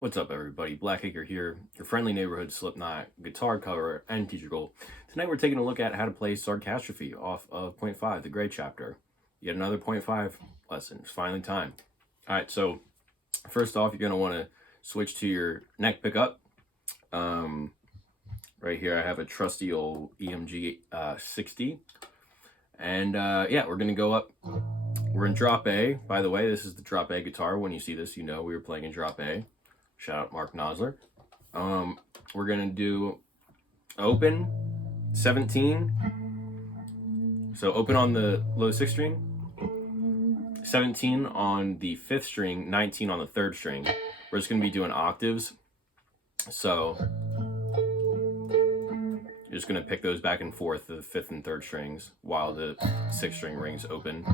What's up, everybody? Blackacre here, your friendly neighborhood Slipknot guitar cover and teacher goal. Tonight we're taking a look at how to play Sarcastrophe off of Point 5, the Gray chapter. Yet another Point 5 lesson. It's finally time. Alright, so first off, you're going to want to switch to your neck pickup. Right here I have a trusty old EMG 60. And yeah, we're going to go up. We're in drop A. By the way, this is the drop A guitar. When you see this, you know we were playing in drop A. Shout out Mark Nosler. We're gonna do open 17. So open on the low 6th string, 17 on the 5th string, 19 on the 3rd string. We're just gonna be doing octaves. So you're just gonna pick those back and forth, the 5th and 3rd strings, while the 6th string rings open.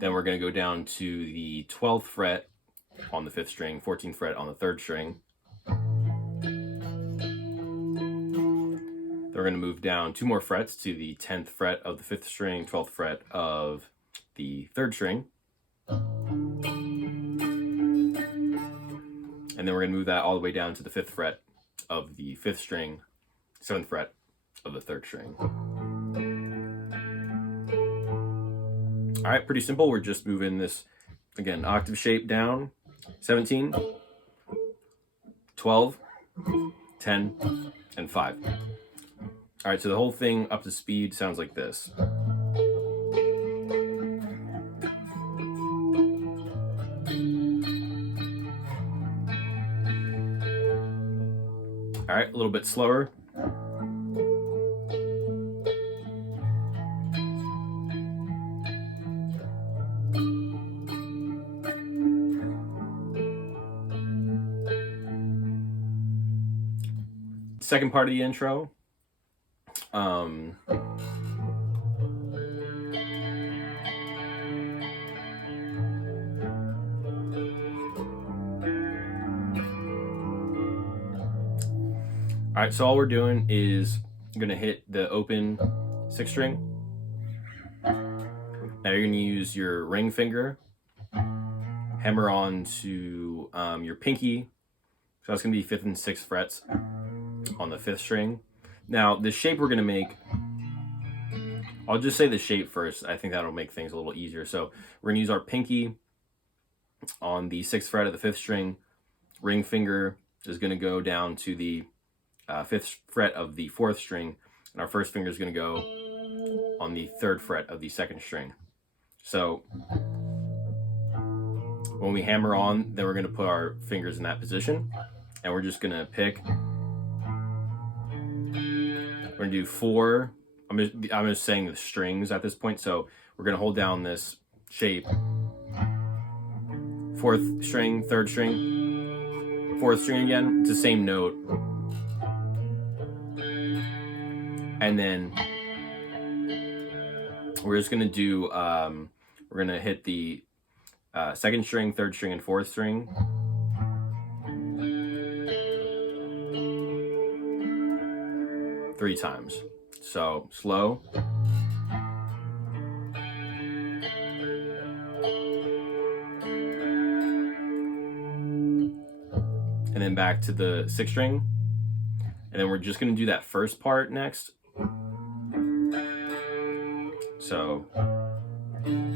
Then we're going to go down to the 12th fret on the 5th string, 14th fret on the 3rd string. Then we're going to move down 2 more frets to the 10th fret of the 5th string, 12th fret of the 3rd string. And then we're going to move that all the way down to the 5th fret of the 5th string, 7th fret of the 3rd string. All right, pretty simple. We're just moving this, again, octave shape down, 17, 12, 10, and 5. All right, so the whole thing up to speed sounds like this. All right, a little bit slower. Second part of the intro. All right, so all we're doing is going to hit the open 6th string. Now you're going to use your ring finger, hammer on to your pinky. So that's going to be 5th and 6th frets on the 5th string. Now the shape we're going to make, I'll just say the shape first. I think that'll make things a little easier. So we're going to use our pinky on the 6th fret of the 5th string. Ring finger is going to go down to the 5th fret of the 4th string, and our first finger is going to go on the 3rd fret of the 2nd string. So when we hammer on, then we're going to put our fingers in that position, and we're just going to pick. We're going to do 4. I'm just saying the strings at this point. So we're going to hold down this shape. 4th string, 3rd string, 4th string again. It's the same note. And then we're just going to do, we're going to hit the 2nd string, 3rd string, and 4th string. Three times. So slow. And then back to the 6th string. And then we're just going to do that first part next. So. And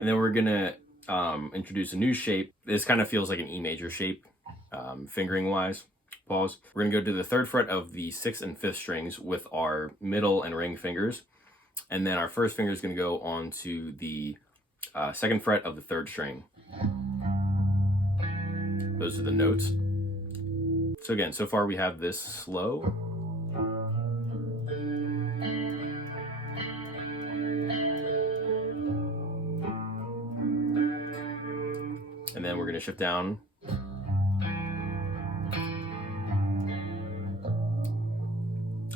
then we're going to introduce a new shape. This kind of feels like an E major shape, fingering wise. Pause. We're going to go to the 3rd fret of the 6th and 5th strings with our middle and ring fingers. And then our first finger is going to go onto the 2nd fret of the 3rd string. Those are the notes. So again, so far we have this slow. And then we're going to shift down.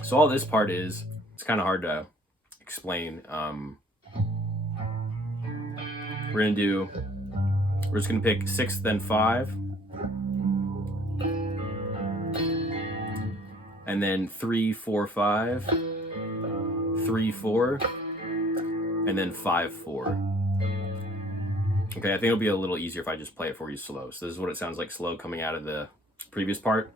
So all this part is, it's kind of hard to explain. We're just going to pick 6th, then 5. And then 3, 4, 5. 3, 4. and then 5/4. Okay, I think it'll be a little easier if I just play it for you slow. So this is what it sounds like slow coming out of the previous part.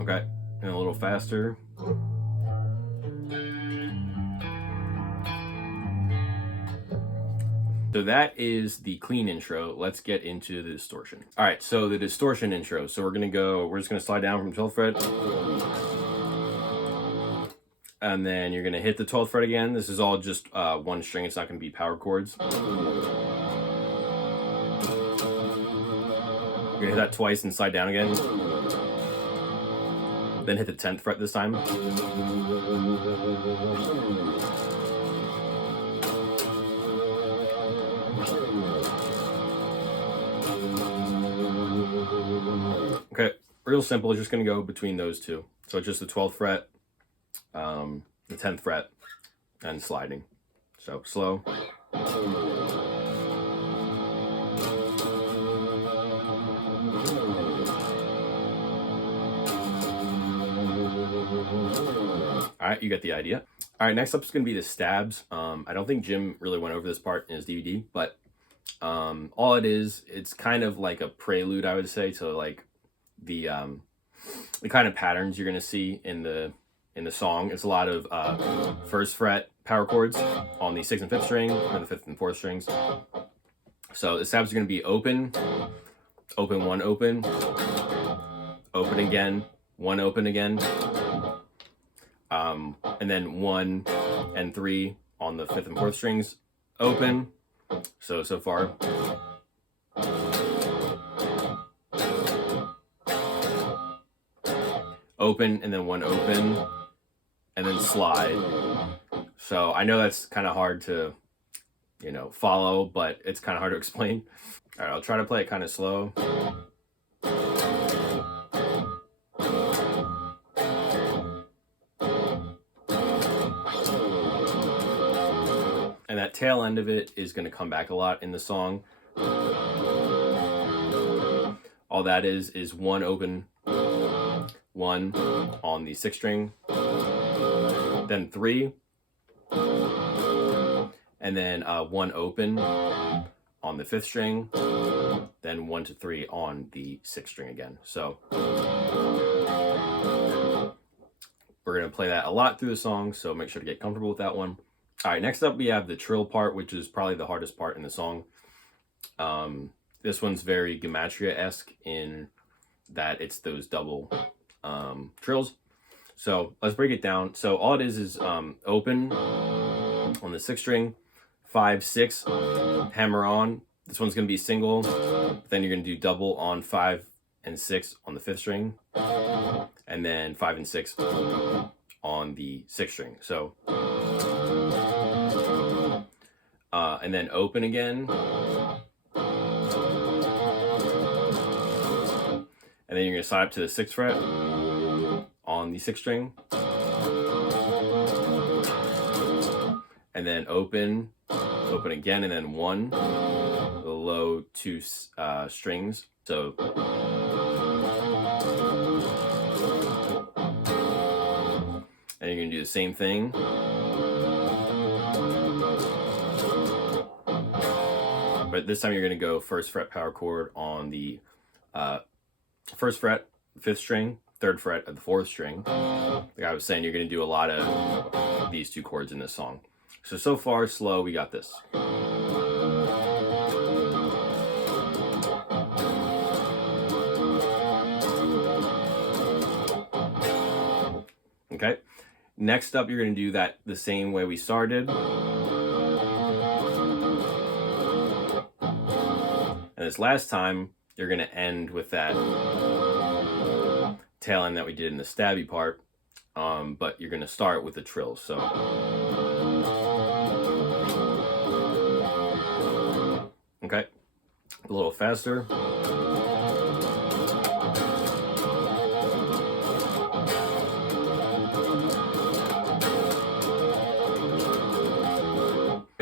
Okay, and a little faster. So that is the clean intro. Let's get into the distortion. All right, so the distortion intro. So we're just gonna slide down from 12th fret. And then you're gonna hit the 12th fret again. This is all just one string. It's not gonna be power chords. You're gonna hit that twice and slide down again. Then hit the 10th fret this time. Okay, real simple. It's just gonna go between those two. So it's just the 12th fret, the 10th fret, and sliding. So slow. All right, you get the idea. All right, next up is going to be the stabs. I don't think Jim really went over this part in his DVD, but all it is, it's kind of like a prelude, I would say, to like the kind of patterns you're going to see in the song. It's a lot of first fret power chords on the 6th and 5th string, or the 5th and 4th strings. So the stabs are going to be open, open, 1, open, open again, 1, open again, and then 1 and 3 on the 5th and 4th strings, open. So far. Open, and then 1 open, and then slide. So I know that's kind of hard to, follow, but it's kind of hard to explain. All right, I'll try to play it kind of slow. And that tail end of it is going to come back a lot in the song. All that is 1 open, 1 on the 6th string, then 3, and then 1 open on the 5th string, then 1 to 3 on the 6th string again. So we're going to play that a lot through the song, so make sure to get comfortable with that one. All right, next up we have the trill part, which is probably the hardest part in the song. This one's very Gematria-esque in that it's those double trills. So let's break it down. So all it is open on the 6th string, 5, 6, hammer on. This one's going to be single. Then you're going to do double on 5 and 6 on the 5th string, and then 5 and 6 on the 6th string. So and then open again, and then you're going to slide up to the 6th fret on the 6th string, and then open again, and then 1, the low 2 strings. So and you're going to do the same thing. But this time you're going to go 1st fret power chord on the 1st fret, 5th string, 3rd fret of the 4th string. Like I was saying, you're going to do a lot of these 2 chords in this song. So far, slow, we got this. Okay. Next up, you're going to do that the same way we started. And this last time, you're going to end with that tail end that we did in the stabby part, but you're going to start with the trills. So okay, a little faster.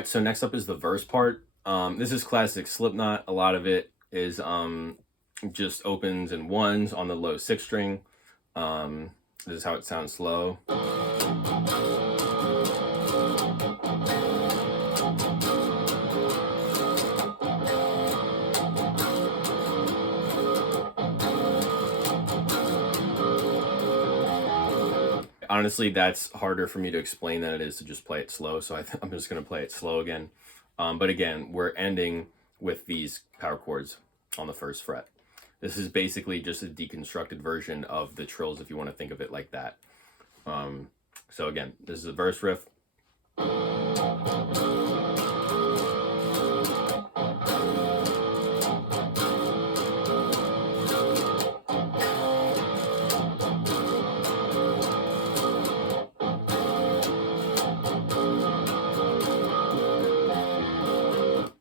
So next up is the verse part. This is classic Slipknot. A lot of it is just opens in ones on the low 6th string. This is how it sounds slow. Honestly, that's harder for me to explain than it is to just play it slow, so I'm just going to play it slow again. But again, we're ending with these power chords on the 1st fret. This is basically just a deconstructed version of the trills, if you want to think of it like that. So again, this is a verse riff.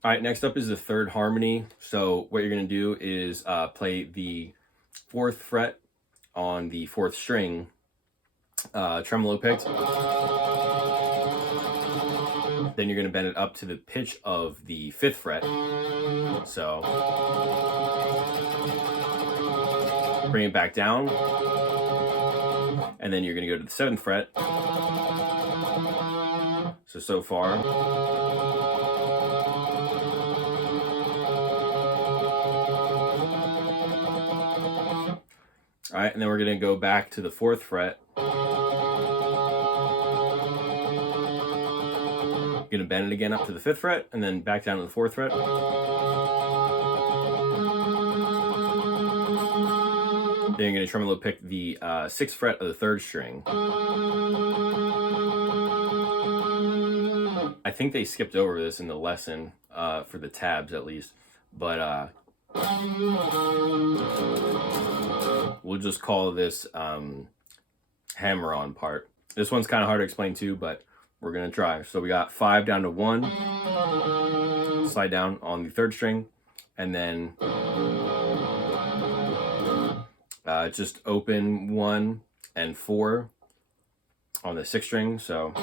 All right, next up is the 3rd harmony. So what you're going to do is play the 4th fret on the 4th string, tremolo picked. Then you're going to bend it up to the pitch of the 5th fret. So bring it back down. And then you're going to go to the 7th fret. So far. All right, and then we're going to go back to the 4th fret. Going to bend it again up to the 5th fret, and then back down to the 4th fret. Then you're going to tremolo pick the 6th fret of the 3rd string. I think they skipped over this in the lesson, for the tabs at least, but we'll just call this hammer-on part. This one's kind of hard to explain too, but we're going to try. So we got 5 down to 1, slide down on the 3rd string, and then just open 1 and 4 on the 6th string. So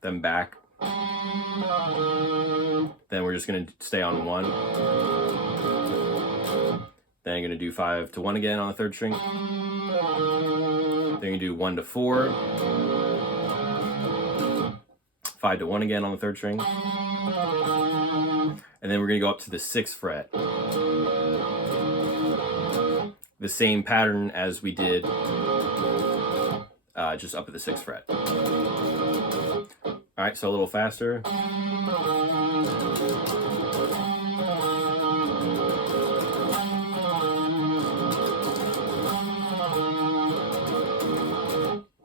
then back. Then we're just going to stay on 1. Then I'm going to do 5 to 1 again on the 3rd string. Then you do 1 to 4. 5 to 1 again on the 3rd string. And then we're going to go up to the 6th fret. The same pattern as we did just up at the 6th fret. All right, so a little faster.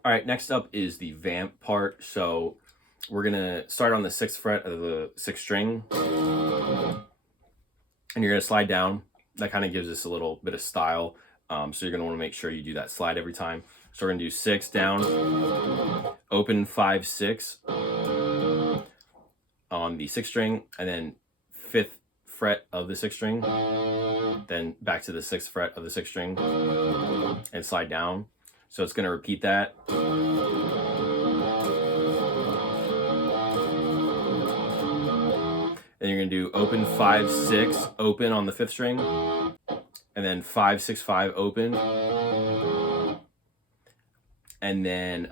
All right, next up is the vamp part. So we're gonna start on the 6th fret of the 6th string, and you're gonna slide down. That kind of gives us a little bit of style. So you're gonna want to make sure you do that slide every time. So we're gonna do 6 down, open 5, 6 on the 6th string, and then 5th fret of the 6th string, then back to the 6th fret of the 6th string, and slide down. So it's gonna repeat that. Then you're gonna do open 5, 6, open on the 5th string, and then 5, 6, 5, open, and then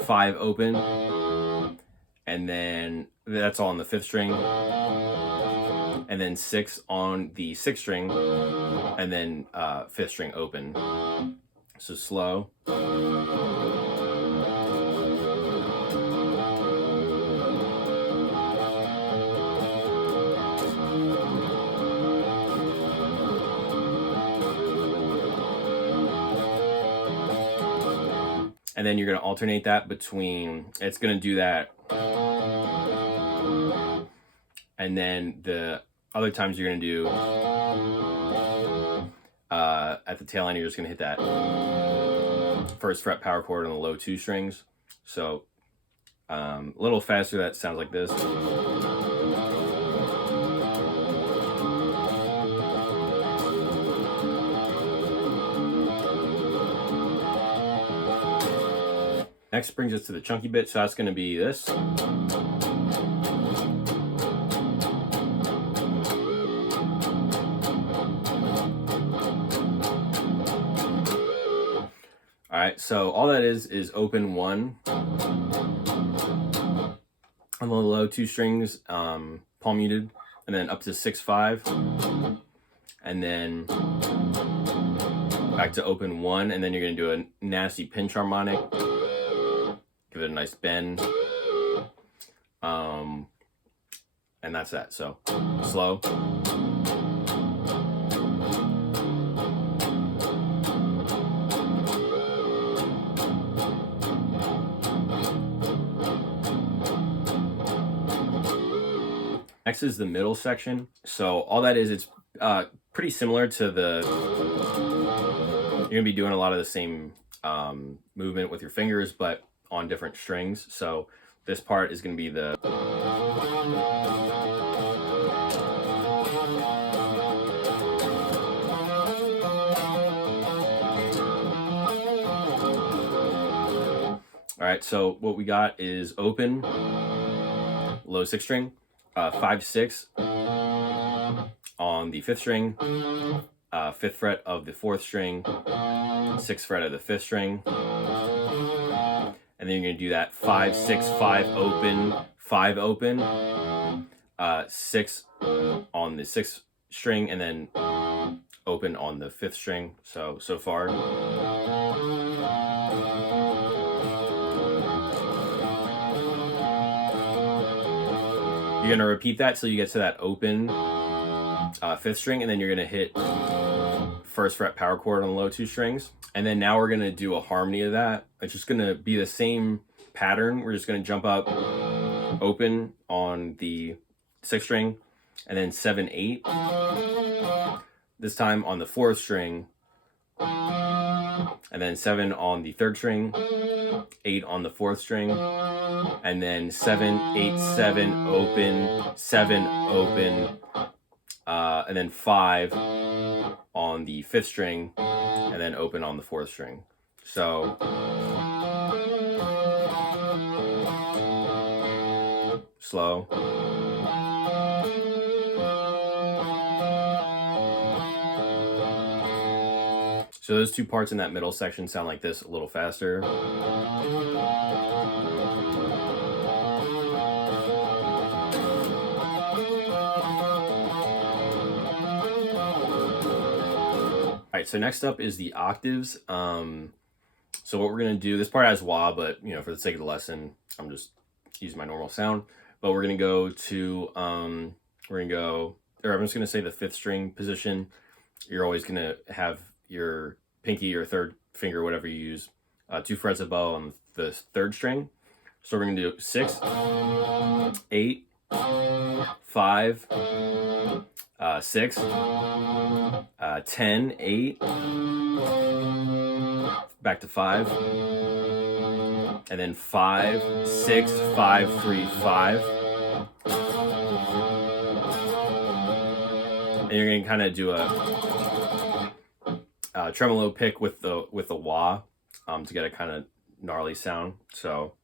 5 open, and then that's all on the 5th string, and then 6 on the 6th string, and then 5th string open. So slow. And then you're going to alternate that between, it's going to do that. And then the other times you're going to do, at the tail end, you're just going to hit that 1st fret power chord on the low 2 strings. So a little faster, that sounds like this. Next brings us to the chunky bit, so that's going to be this. All right, so all that is open 1 on the low 2 strings, palm muted, and then up to 6/5, and then back to open 1, and then you're gonna do a nasty pinch harmonic, give it a nice bend, and that's that. So slow. Next is the middle section. So all that is, it's pretty similar to the, you're gonna be doing a lot of the same movement with your fingers, but on different strings. So this part is gonna be the, all right, so what we got is open, low 6 string, 5/6 on the 5th string, 5th fret of the 4th string, 6th fret of the 5th string, and then you're gonna do that 5/6/5 open, 5 open, 6 on the 6th string, and then open on the 5th string. So far. You're gonna repeat that till you get to that open 5th string, and then you're gonna hit 1st fret power chord on the low 2 strings. And then now we're gonna do a harmony of that. It's just gonna be the same pattern. We're just gonna jump up, open on the 6th string, and then 7/8. This time on the 4th string, and then 7 on the 3rd string, 8 on the 4th string, and then 7/8/7 open, 7 open, and then 5 on the 5th string, and then open on the 4th string. So slow. So those 2 parts in that middle section sound like this, a little faster. All right, so next up is the octaves. So what we're gonna do, this part has wah, but for the sake of the lesson, I'm just using my normal sound. But we're gonna go to, I'm just gonna say the 5th string position. You're always gonna have your pinky or 3rd finger, whatever you use, 2 frets above on the 3rd string. So we're gonna do 6, 8, 5, 6, 10, 8, back to 5, and then 5, 6, 5, 3, 5. And you're gonna kind of do a tremolo pick with the wah to get a kind of gnarly sound. So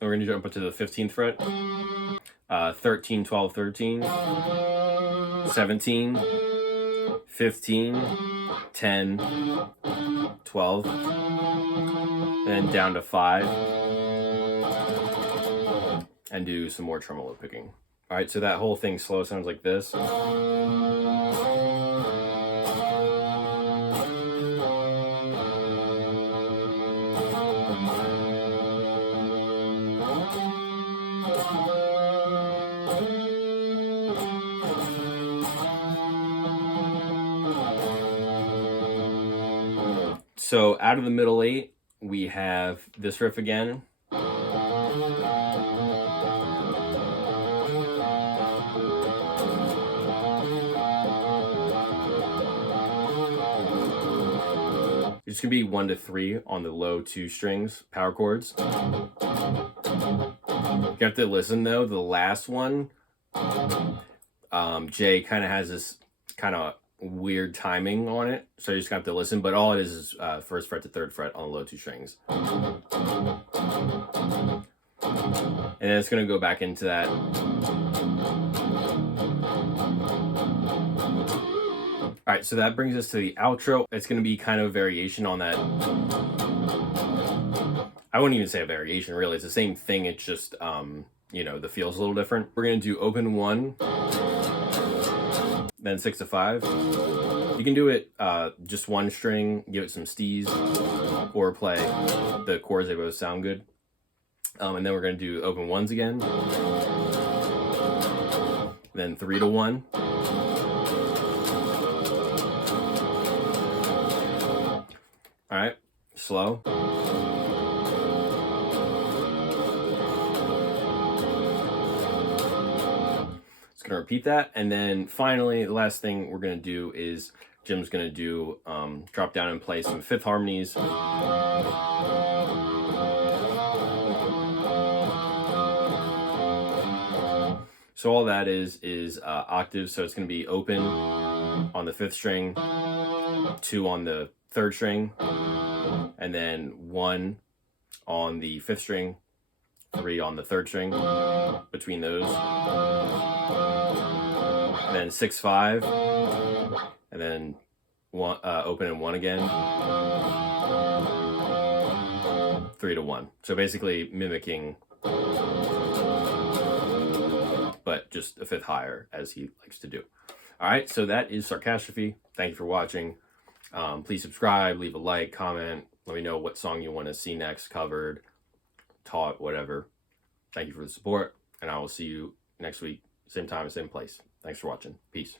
we're going to jump up to the 15th fret, 13, 12, 13, 17, 15, 10, 12, and then down to 5, and do some more tremolo picking. All right, so that whole thing slow sounds like this. So out of the middle 8, we have this riff again. It's gonna be 1 to 3 on the low 2 strings, power chords. You have to listen though, the last one, Jay kind of has this kind of weird timing on it, so you just have to listen, but all it is 1st fret to 3rd fret on the low 2 strings. And then it's going to go back into that. All right, so that brings us to the outro. It's going to be kind of a variation on that. I wouldn't even say a variation, really. It's the same thing. It's just, you know, the feel's a little different. We're going to do open 1, then 6 to 5. You can do it just one string, give it some stees, or play the chords. They both sound good. And then we're going to do open 1s again, then 3 to 1. All right, slow. Just gonna repeat that, and then finally, the last thing we're gonna do is Jim's gonna do drop down and play some fifth harmonies. So all that is octaves. So it's gonna be open on the 5th string, 2 on the 3rd string, and then 1 on the 5th string, 3 on the 3rd string between those, and then 6 5, and then 1 open and 1 again, 3 to 1. So basically mimicking, but just a 5th higher, as he likes to do. All right, so that is Sarcastrophe. Thank you for watching. Please subscribe, leave a like, comment. Let me know what song you want to see next, covered, taught, whatever. Thank you for the support, and I will see you next week, same time, same place. Thanks for watching. Peace.